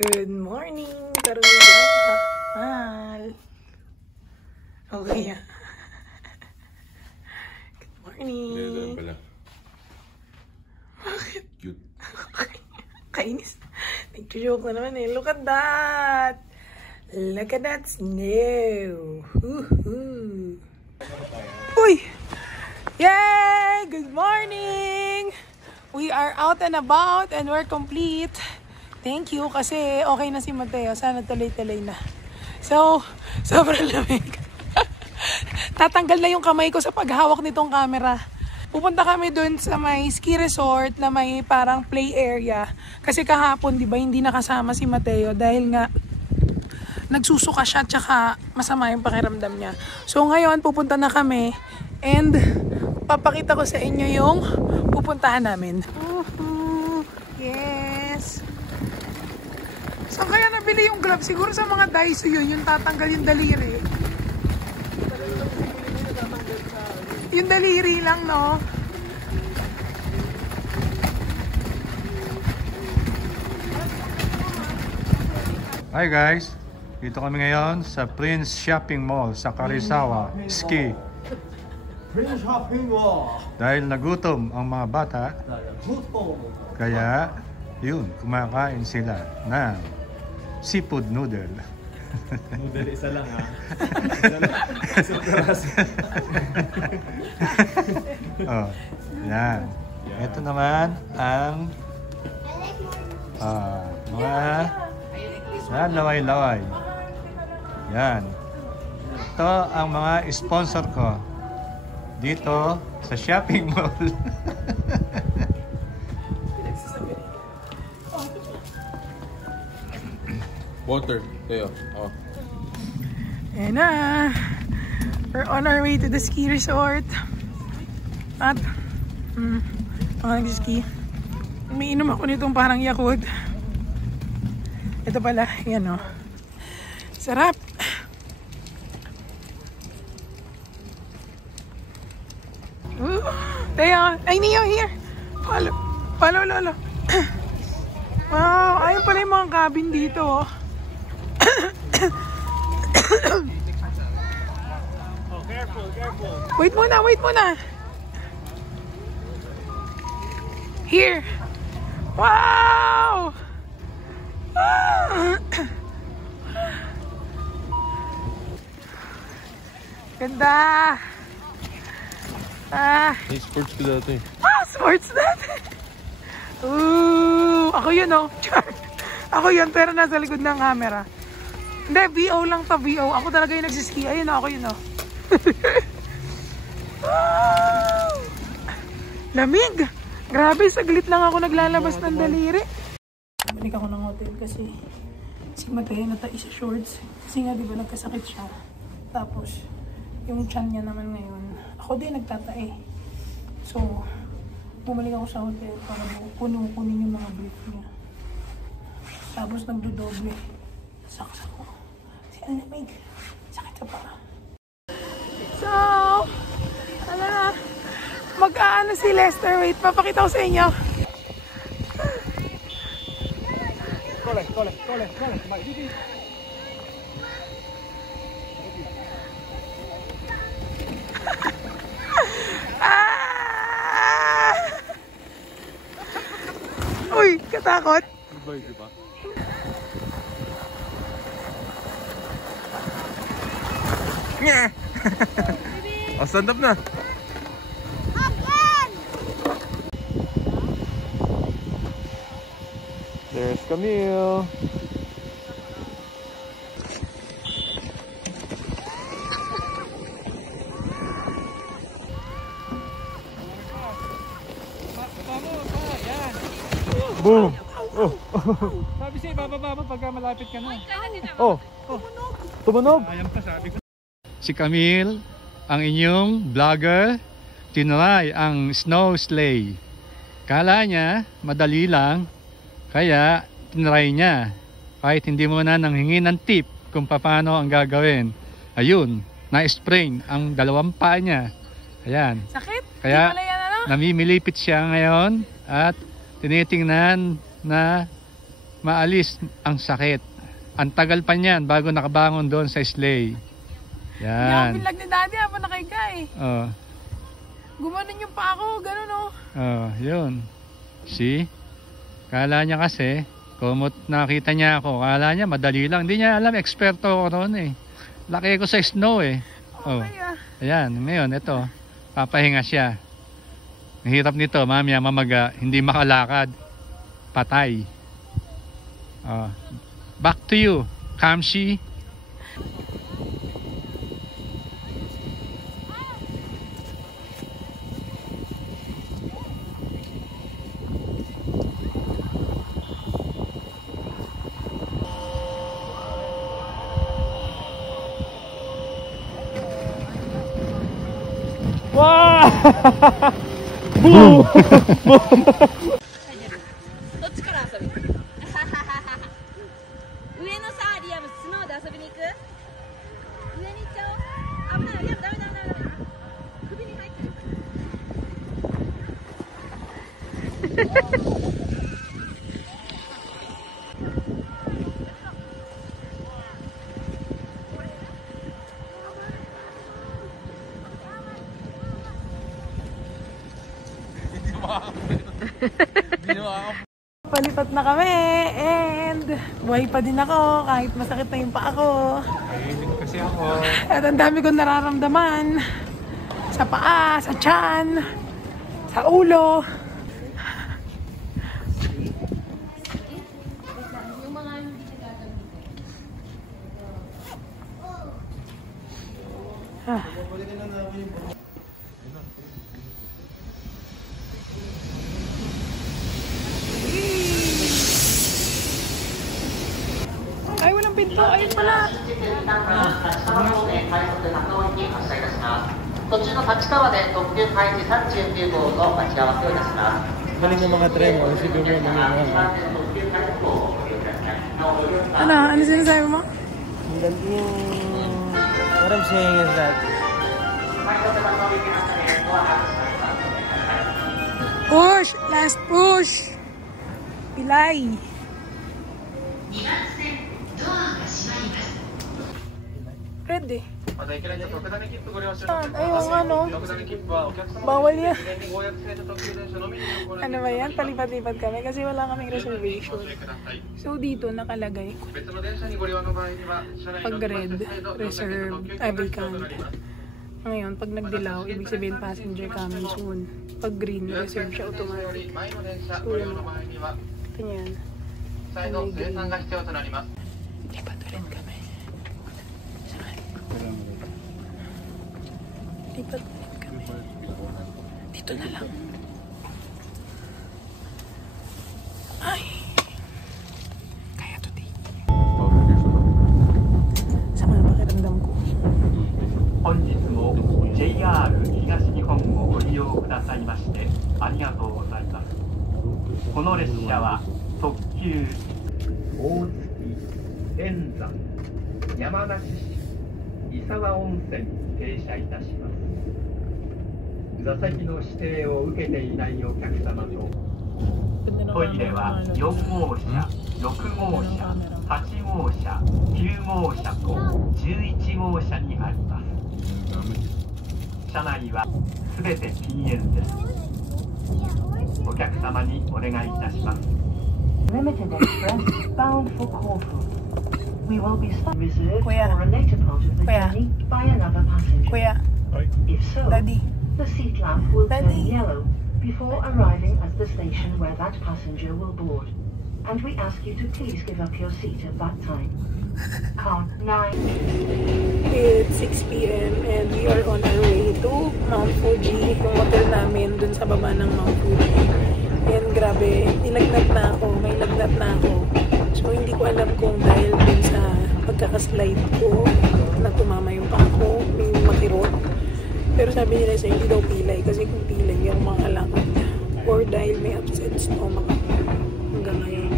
Good morning, Karuyan. Mahal. Okay. Good morning. Pala. Bakit? Cute. Kainis. Nag-joke na naman eh. Look at that. Look at that snow. Uy! Yay! Good morning! We are out and about and we're complete. Thank you kasi okay na si Mateo. Sana tuloy-tuloy na. So, sobrang lamig. Tatanggal na yung kamay ko sa paghawak nitong camera. Pupunta kami dun sa may ski resort na may parang play area. Kasi kahapon, di ba, hindi nakasama si Mateo dahil nga nagsusuka siya tsaka masama yung pakiramdam niya. So ngayon, pupunta na kami and papakita ko sa inyo yung pupuntahan namin. Yes! Saan kaya nabili yung glove? Siguro sa mga Daiso yun, yung tatanggal yung daliri. Yung daliri lang, no? Hi guys! Dito kami ngayon sa Prince Shopping Mall sa Karisawa, Ski. Prince Shopping Mall. Dahil nagutom ang mga bata, kaya yun, kumakain sila ng seafood noodle. Noodle isa lang ha. Oh, yan. Ito naman ang mga laway-laway. Yan. Ito ang mga sponsor ko dito sa shopping mall. Water. Tayo. Oh. Ayan na. We're on our way to the ski resort. At ako nag-ski. Umiinom ako nitong parang Yakult. Ito pala, yan o. Sarap. Tayo. Ay, Neo, here. Follow, lolo. Wow, ayun pala yung mga cabin dito. Oh, careful. Wait muna. Here. Wow! Ganda. Hey, sports ko dati. Sports dati. Ako yun oh. Ako yun pero nasa likod ng camera. Hindi, VO lang to, VO. Ako talaga yung nagsiski. Ayun ako yun oh. Wow! Lamig! Grabe, saglit lang ako naglalabas ng daliri. Balik ako ng hotel kasi si Mateo natai sa shorts. Kasi nga diba nagkasakit siya. Tapos, yung tiyan niya naman ngayon. Ako din nagtatae. So, bumalik ako sa hotel para kunin yung mga brief niya. Tapos nagdodoble. Saksak ko. Kasi ang lamig. Sakit sa paa. So, ano na. Mag-aano si Lester. Wait, papakita ko sa inyo. Kole. Uy, katakot. Diba? Oh, stand up na. There's Camille. Boom! Oh. Sabi siya, bababa mo pagka malapit ka na. Oh. Tumunog. Ayan pa sabi ko. Si Camille, ang inyong vlogger, tinry ang snow sleigh. Kala niya, madali lang, kaya tinry niya. Kahit hindi mo na nanghingi ng tip kung paano ang gagawin. Ayun, na-sprain ang dalawang paa niya. Ayan. Sakit? Kaya Di pala yan, ano? namimilipit siya ngayon at tinitingnan na maalis ang sakit. Ang tagal pa niyan bago nakabangon doon sa sleigh. Yan. Bilag ni daddy habang nakahiga eh. Oh. Gumanon yung pa ako, ganun oh. Oh, yun. See? Kala niya kasi, kumot nakita niya ako, kala niya madali lang. Hindi niya alam, eksperto ako noon eh. Laki ko sa snow eh. Oh. Ayan, ngayon ito, papahinga siya. Ang hirap nito, mamaya mamaga, hindi makalakad. Patay. Oh. Back to you, Kamshi. Wow! どっちから遊びに行く上のさ、リアム、スノーで遊びに行く上に行っちゃおう危ない、リアム、ダメダメダメダメ首に入ってるPalipat na kami and buhay pa din ako kahit masakit na yung paa ko. Ayun kasi ako. At ang dami kong nararamdaman sa paa, sa tiyan, sa ulo. Ay, walang pinto. Ayun pala. 途中の立川で特急開示39号の待ち合わせをいたします。 Galing ng mga tren, oh. Isipin mo naman yung mga. Ano sinasabi mo? What I'm saying is that Push! Last push! Pilay! Ready? Ayun ano? Bawal yan. Ano ba yan? Palipat-lipat kami kasi wala kaming reservation. So dito nakalagay pag red, reserve, vacant. Ngayon, pag nagdilaw, ibig sabihin passenger coming soon. Pag green, reserve siya automatic. So yun. Ito niyan. Lipat ulit kami. Lipat ulit kami. Dito na lang. Ay! Kaya to di. Sama na pakiramdam ko. 本日も JR 東日本をご利用くださいましてありがとうございます。この列車は特急大月、円山、山梨市、伊沢温泉に停車いたします。座席の指定を受けていないお客様とトイレは4号車、6号車、8号車、9号車と11号車にあります。車内はすべて禁煙です。お客様にお願いいたします。 Limited Express bound for Corfu. We will be reserved Kuya. for a later part of the Kuya. journey by another passenger. Kuya, If so, Daddy. the seat lamp will turn Daddy. yellow before arriving at the station where that passenger will board. And we ask you to please give up your seat at that time. Count 9. It's 6 p.m. and we are on our way to Mount Fuji. Yung hotel namin dun sa baba ng Mount Fuji. Ayan, grabe. Nilagnat na ako. May lagnat na ako. So, hindi ko alam kung dahil din sa pagkakaslide ko na tumama yung paa ko, may makirot. Pero sabi nila sa hindi daw pilay kasi kung pilay yung mga lakad niya. Or dahil may upset stomach ako. Hanggang ngayon,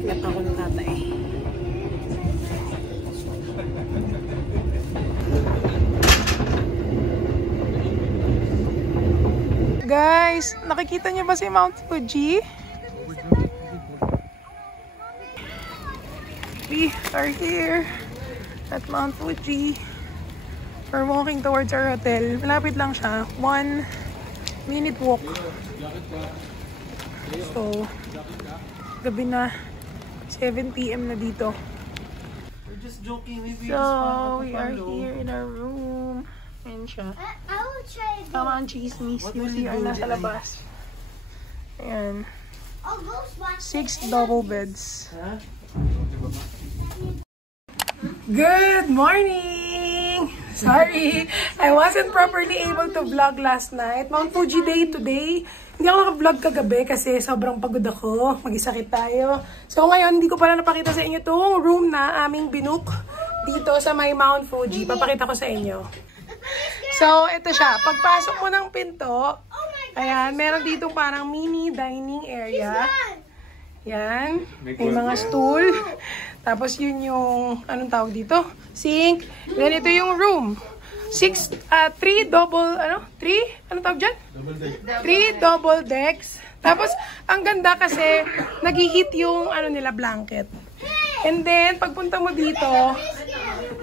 hinap ako ng tatay. Guys, nakikita niyo ba si Mount Fuji? We are here at Mount Fuji. We're walking towards our hotel. Malapit lang siya. 1-minute walk. So, gabi na. 7 p.m. na dito. We're just joking. So, we are here in our room. Ayan siya. I will try again. Tama ang chismis. Yung CR nasa labas. Ayan. I'll go spot. 6 double beds. Good morning! Sorry, I wasn't properly able to vlog last night. Mount Fuji day today. Hindi ako naka-vlog kagabi kasi sobrang pagod ako. Mag-isakit tayo. So ngayon, hindi ko pala napakita sa inyo itong room na aming binook dito sa may Mount Fuji. Papakita ko sa inyo. So, ito siya. Pagpasok mo ng pinto, ayan, meron dito parang mini dining area. Yan. May mga stool. Tapos yun yung, anong tawag dito? Sink. Then ito yung room. 3 double, anong tawag dyan? 3 double decks. Tapos, ang ganda kasi, nag-heat yung, blanket. And then, pagpunta mo dito,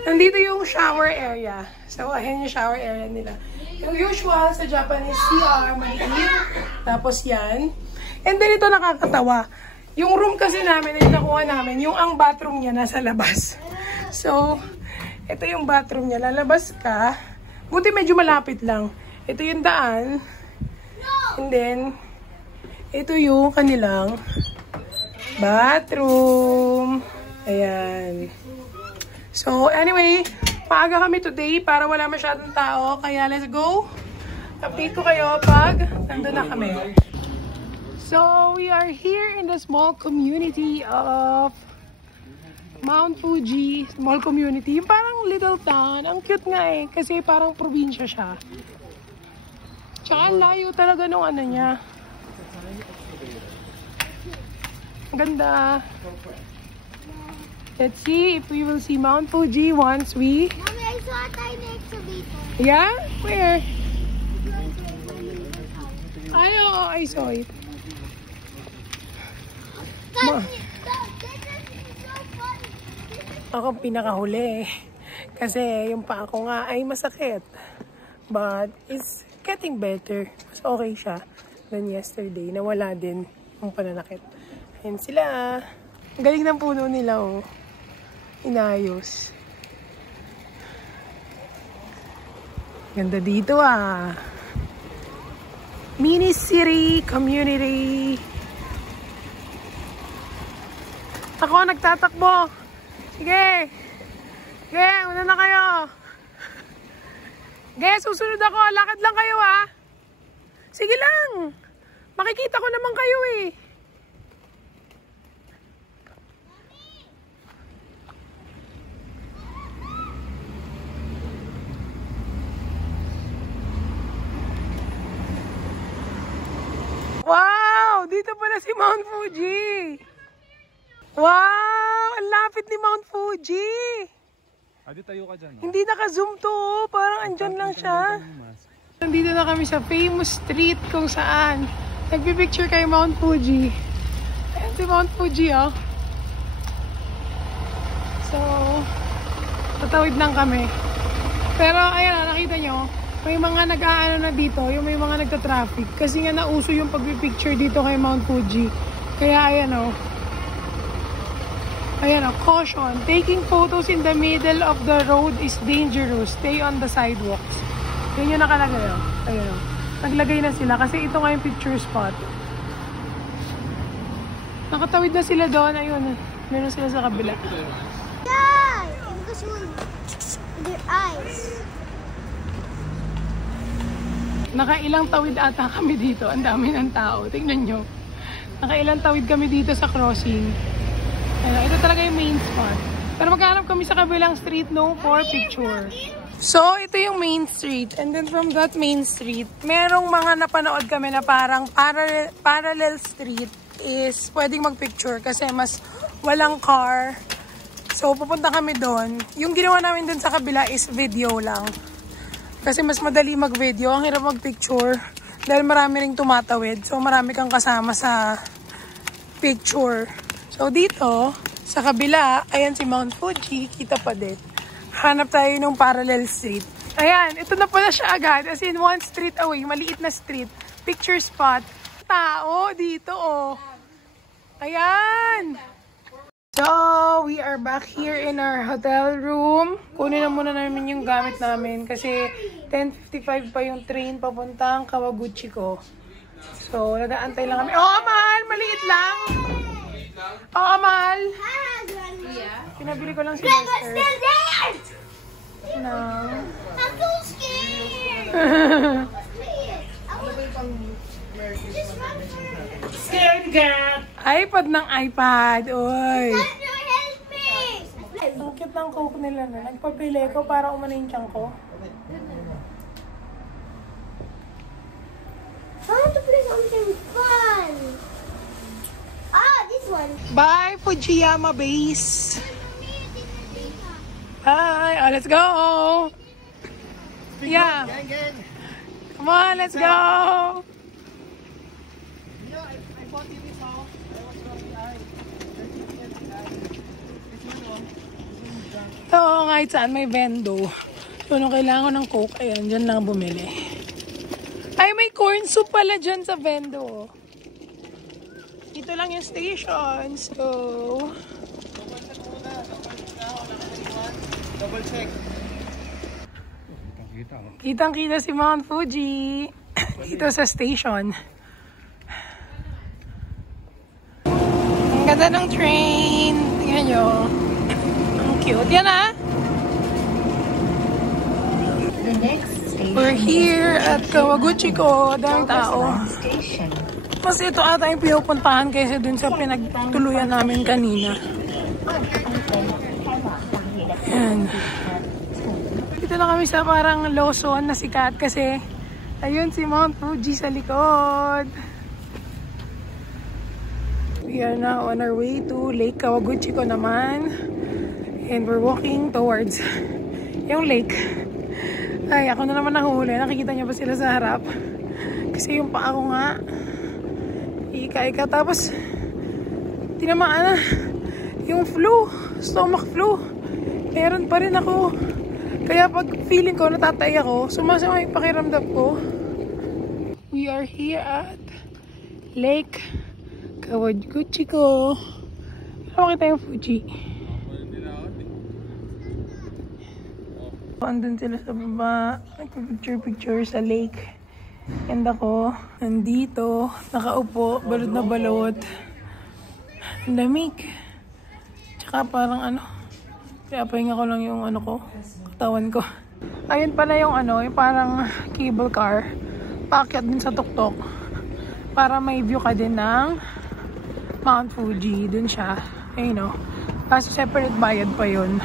nandito yung shower area. So, ayan yung shower area nila. Yung usual sa Japanese CR, maliit. Tapos yan. And then, ito nakakatawa. Yung room kasi namin, yung nakuha namin, yung ang bathroom niya nasa labas. So, ito yung bathroom niya. Lalabas ka. Buti medyo malapit lang. Ito yung daan. And then, ito yung kanilang bathroom. Ayan. So, anyway, maaga kami today para wala masyadong tao. Kaya let's go. Update ko kayo pag nandun na kami. So, we are here in the small community of Mount Fuji. Small community. Yung parang little town. Ang cute nga eh. Kasi parang probinsya siya. Tsaka layo talaga nung ano niya. Ang ganda. Let's see if we will see Mount Fuji once we... Mommy, I saw a tiny exhibition. Yeah? Where? I saw it. Ako pinakahuli kasi yung paa ko nga ay masakit, but it's getting better. Mas okay siya than yesterday. Nawala din yung pananakit. Ayan sila. Ang galing ng puno nila, oh. Inayos. Ganda dito, ah. Mini city community. Ako, nagtatakbo. Sige. Sige, una na kayo. Sige, susunod ako. Lakad lang kayo, ha. Sige lang. Makikita ko naman kayo, eh. Wow! Dito pala si Mount Fuji. Wow! Ang lapit ni Mount Fuji. Adi, tayo ka dyan. Hindi naka-zoom to. Parang andyan lang siya. Nandito na kami sa famous street kung saan nagpipicture kay Mount Fuji. Ayan si Mount Fuji, oh. So, tatawid lang kami. Pero, ayan, nakita nyo, may mga nag-aano na dito, yung may mga nagta-traffic. Kasi nga nauso yung pagpipicture dito kay Mount Fuji. Kaya, ayan, oh. Ayan, caution. Taking photos in the middle of the road is dangerous. Stay on the sidewalks. Yun yung nakalagay. Ayan, naglagay na sila kasi ito nga yung picture spot. Nakatawid na sila doon. Ayun, meron sila sa kabila. Yeah! Because with their eyes. Nakailang tawid ata kami dito. Ang dami ng tao. Tingnan nyo. Nakailang tawid kami dito sa crossing. Ito talaga yung main spot. Pero maghanap kami sa kabilang street no for picture. So, ito yung main street. And then from that main street, merong mga napanood kami na parang parallel street is pwedeng magpicture kasi mas walang car. So, pupunta kami doon. Yung ginawa namin doon sa kabila is video lang. Kasi mas madali mag-video, ang hirap mag-picture. Dahil marami ring tumatawid. So, marami kang kasama sa picture. So, dito, sa kabila, ayan si Mount Fuji, kita pa din. Hanap tayo ng parallel street. Ayan, ito na pala siya agad. As in, one street away, maliit na street. Picture spot. Tao dito, oh. Ayan! So, we are back here in our hotel room. Kunin na muna namin yung gamit namin kasi 10:55 pa yung train papuntang Kawaguchi ko. So, nag-aantay lang kami. Oh, mahal! Maliit lang! Oh, mahal! Pinabili ko lang si Lester. No. I'm so scared. Scared cat! iPad ng iPad! Oy! Help me! Ang cute ng coke nila na. Nagpapili ko para umano yung tiyan ko. I want to play something fun. Ah, this one. Bye, Fujiyama Base! Bye! Oh, let's go! Yeah! Come on, let's go! So, kahit saan may vendo. So, nung kailangan ko ng coke, ayan, dyan lang bumili. Ay, may corn soup pala dyan sa vendo. Dito lang yung station. So, Double check. kitang-kita si Mount Fuji. Dito sa station. Ang ganda ng train. Tingnan nyo. Ang cute. Yan ah. We're here at Kawaguchi ko. Daming tao. Mas ito ata yung pinupuntahan kaysa dun sa pinagtuluyan namin kanina. Yan. Dito na kami sa parang Lawson na sikat kasi ayun si Mount Fuji sa likod. We are now on our way to Lake Kawaguchi ko naman. And we're walking towards yung lake. Ay, ako na naman nahuli. Nakikita niyo ba sila sa harap? Kasi yung paa ko nga ika-ika. Tapos tinamaan na yung flu. Stomach flu. Meron pa rin ako. Kaya pag feeling ko natatay ako, sumasama yung pakiramdam ko. We are here at Lake Kawaguchi ko. Makita yung Fuji. Andun sila sa baba, nagpa-picture sa lake. And ako, nandito, nakaupo, balot na balot. Ang lamig. Tsaka parang ano, kaya pahinga ko lang yung ano ko, katawan ko. Ayun pala yung ano, yung parang cable car. Paakyat din sa tuktok. Para may view ka din ng Mount Fuji. Dun siya. Ayun o. Kaso separate bayad pa yun.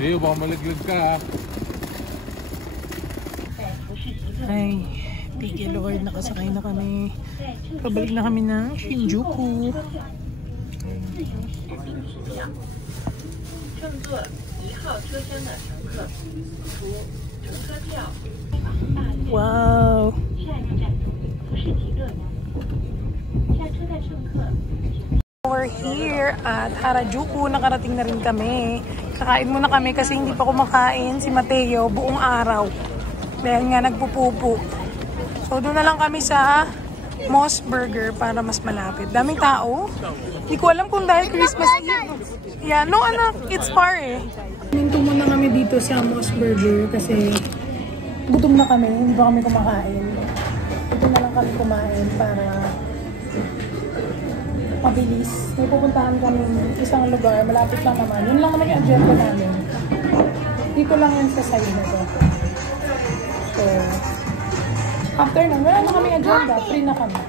Teo, baka malaglag ka ha. Ay, thank you Lord, nakasakay na kami. Pabalik na kami ng Shinjuku. Wow! We're here at Harajuku. Nakarating na rin kami. Kakain muna kami kasi hindi pa kumakain si Mateo buong araw. Dahil nga nagpupupo. So doon na lang kami sa Moss Burger para mas malapit. Daming tao. Hindi ko alam kung dahil Christmas Eve. Yeah, no anak, it's far eh. Minto muna kami dito sa Moss Burger kasi gutom na kami, hindi pa kami kumakain. Dito na lang kami kumain para mabilis. May pupuntahan kami isang lugar, malapit lang naman. Yun lang naman yung agenda namin. Dito lang yun sa side na to. So, after nun, wala na kami agenda. Free na kami.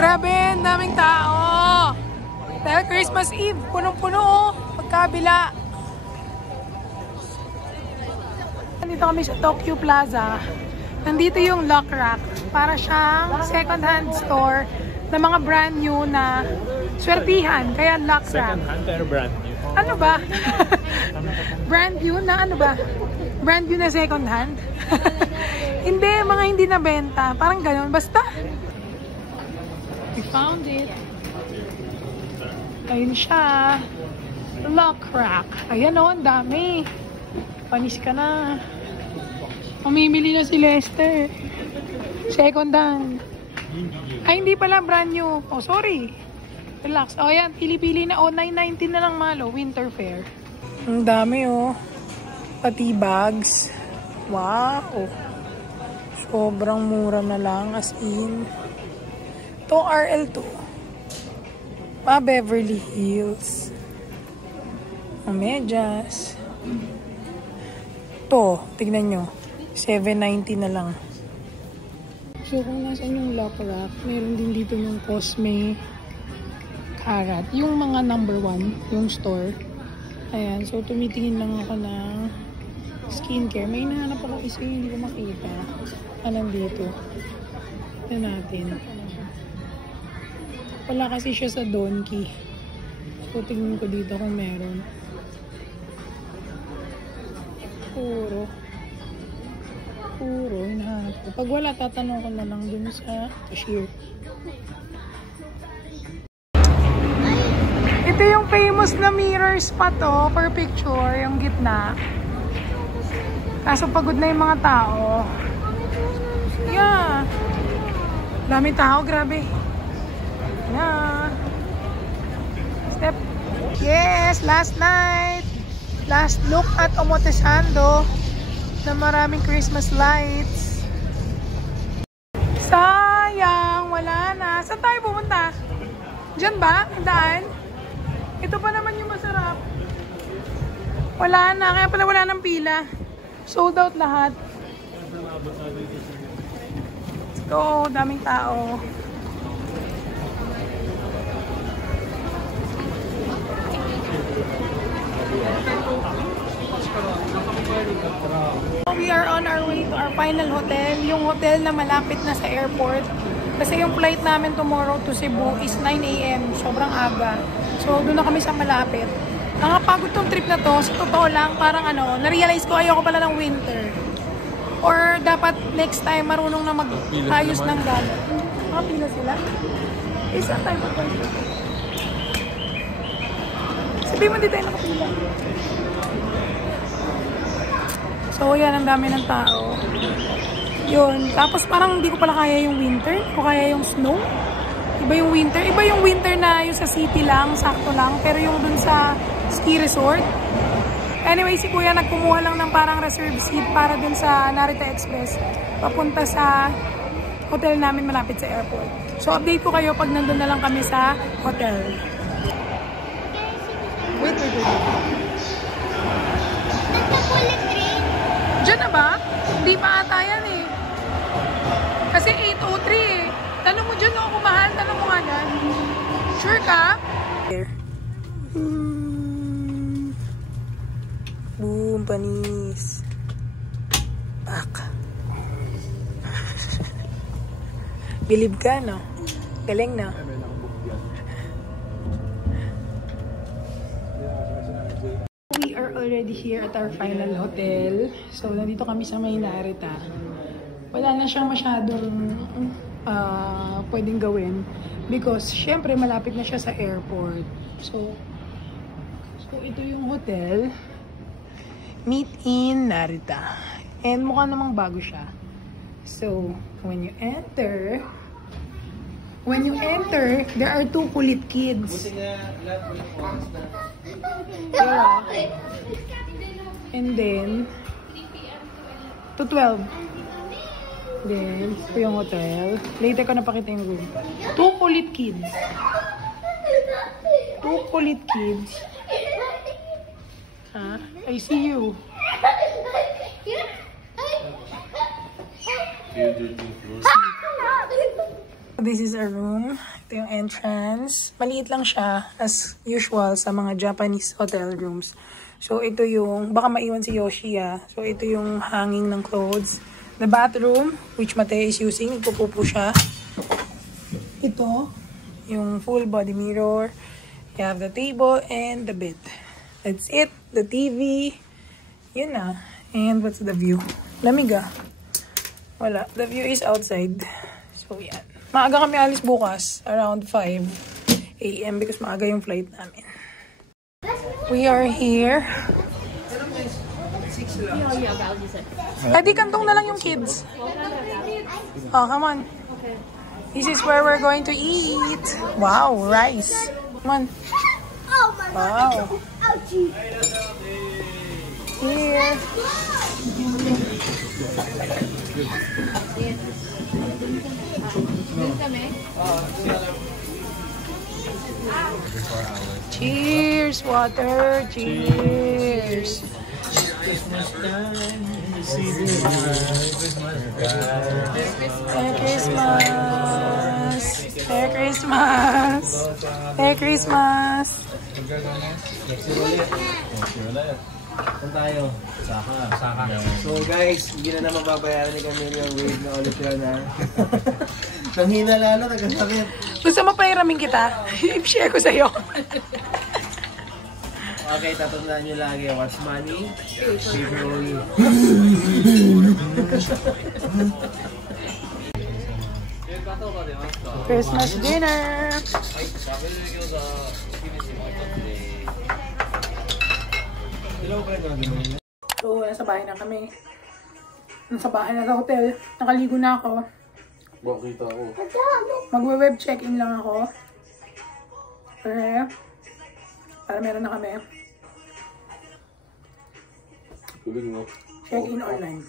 Grabe, ang daming tao. Dahil Christmas Eve, punong-puno, pagkabila. Nandito kami sa Tokyo Plaza. Nandito yung Lock Rack. Para siyang second-hand store na mga brand new na swertihan. Kaya Lock Rack. Second-hand pero brand new. Ano ba? Brand new na ano ba? Brand new na second-hand? Hindi, mga hindi nabenta. Parang gano'n. Basta. We found it. Ayun siya. Lock Rack. Ayan o, ang dami. Panis ka na. Mamimili na si Lester. Second hand. Ay, hindi pala brand new. Oh, sorry. Relax. O, ayan. Pili-pili na. O, $9.19 na lang malo. Winter fair. Ang dami o. Pati bags. Wow. Sobrang mura na lang. As in. Ito RL2. Beverly Hills. Medyas. Ito, tignan nyo. $7.90 na lang. So, kung nasan yung Lock Rack, meron din dito yung Cosme Karat. Yung mga number 1, yung store. Ayan, so tumitingin lang ako ng skincare. May hinahanap ako isa yung hindi ko makita. Nandito. Tignan natin. Wala kasi siya sa Donkey. So, tingnan ko dito kung meron. Puro, hinahanap ko. Pag wala, tatanong ko na lang dun sa cashier. Ito yung famous na mirror spot per picture, yung gitna. Kaso pagod na yung mga tao. Yeah. Daming tao, grabe. Yan. Step. Yes, last night. Last look at Omotesando na maraming Christmas lights. Sayang, wala na. Saan tayo pumunta? Diyan ba? Daan? Ito pa naman yung masarap. Wala na. Kaya pala wala ng pila. Sold out lahat. Let's go. Daming tao. We are on our way to our final hotel. Yung hotel na malapit na sa airport. Kasi yung flight namin tomorrow to Cebu is 9 AM. Sobrang aga. So, doon na kami sa malapit. Nakapagod tong trip na to. Sa totoo lang, parang na-realize ko ayoko pala ng winter. Or dapat next time marunong na mag-ayos ng gamit. Nakapila sila? Isa tayo pa. Sabihin mo di tayo nakapila. So, yan, ang dami ng tao. Yun. Tapos, parang hindi ko pala kaya yung winter. Hindi ko kaya yung snow. Iba yung winter. Iba yung winter na yung sa city lang, sakto lang. Pero yung dun sa ski resort. Anyway, si Kuya nagkumuha lang ng parang reserve seat para dun sa Narita Express. Papunta sa hotel namin malapit sa airport. So, update ko kayo pag nandun na lang kami sa hotel. Wait. Diyan na ba? Hindi pa ata yan eh. Kasi 8:03 eh. Tanong mo dyan kung mahal. Tanong mo nga dyan. Sure ka? Boom, panis. Back. Believe ka, no? Galing, no? We are already here at our final hotel. So, nandito kami sa may Narita. Wala na siyang masyadong pwedeng gawin. Because, syempre, malapit na siya sa airport. So ito yung hotel. Meet in Narita. And mukha namang bago siya. So, when you enter, there are 2 kulit kids. Yeah. And then, to 12. Then, ito yung hotel. Later ko napakita yung room. 2 kulit kids. 2 kulit kids. Huh? I see you. This is a room. Ito yung entrance. Maliit lang siya as usual sa mga Japanese hotel rooms. So ito yung, baka maiwan si Yoshi So ito yung hanging ng clothes. The bathroom, which Mateo is using. Ipupupo siya. Ito, yung full body mirror. You have the table and the bed. That's it. The TV. Yun na. And what's the view? Lamig Wala. The view is outside. So, yan. Maaga kami alis bukas. Around 5 a.m. because maaga yung flight namin. We are here. Di kantong na lang yung kids. Oh, come on. This is where we're going to eat. Wow, rice. Come on. Wow. Here. Cheers, water. Cheers. Merry Christmas. Merry Christmas. Merry Christmas. Saan tayo? Saka. So guys, hindi na mababayaran ni Camille yung wave na ulit yun Nanghina lalo, nagkasakit. Gusto mo pairamin kita? I-share ko sa'yo. Okay, tatandaan nyo lagi. What's money? Save money. Christmas dinner. So, nasa bahay na kami. Nasa bahay na sa hotel. Nakaligo na ako. Bakit ako? Magwe-web check-in lang ako. Okay. Para meron na kami. Tubig mo. Check-in online.